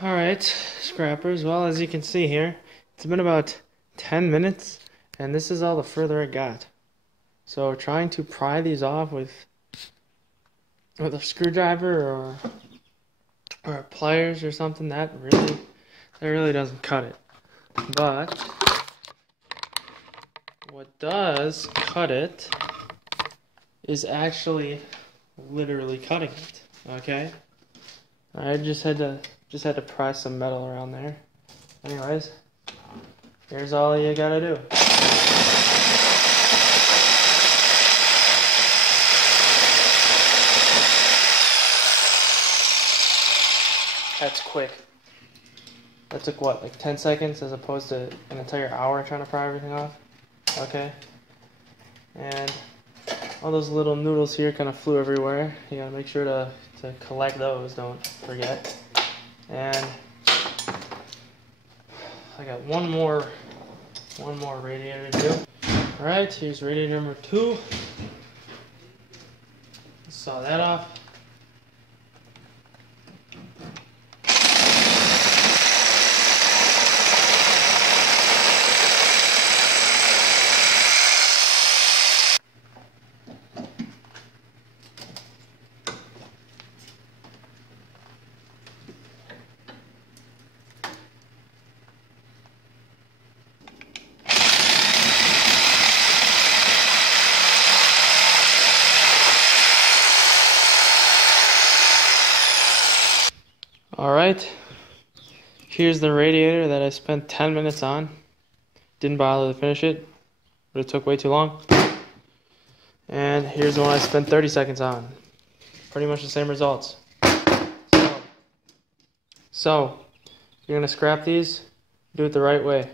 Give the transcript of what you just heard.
Alright, scrappers, well, as you can see here, it's been about 10 minutes, and this is all the further it got. So trying to pry these off with a screwdriver or pliers or something, that really doesn't cut it. But what does cut it is actually literally cutting it. Okay? I just had to pry some metal around there. Anyways, here's all you gotta do. That's quick. That took what, like 10 seconds as opposed to an entire hour trying to pry everything off? Okay. And all those little noodles here kind of flew everywhere. You gotta make sure to collect those, don't forget. And I got one more radiator to do. Alright, here's radiator number 2. Saw that off. Alright, here's the radiator that I spent 10 minutes on. Didn't bother to finish it, but it took way too long. And here's the one I spent 30 seconds on. Pretty much the same results. So if you're going to scrap these, do it the right way.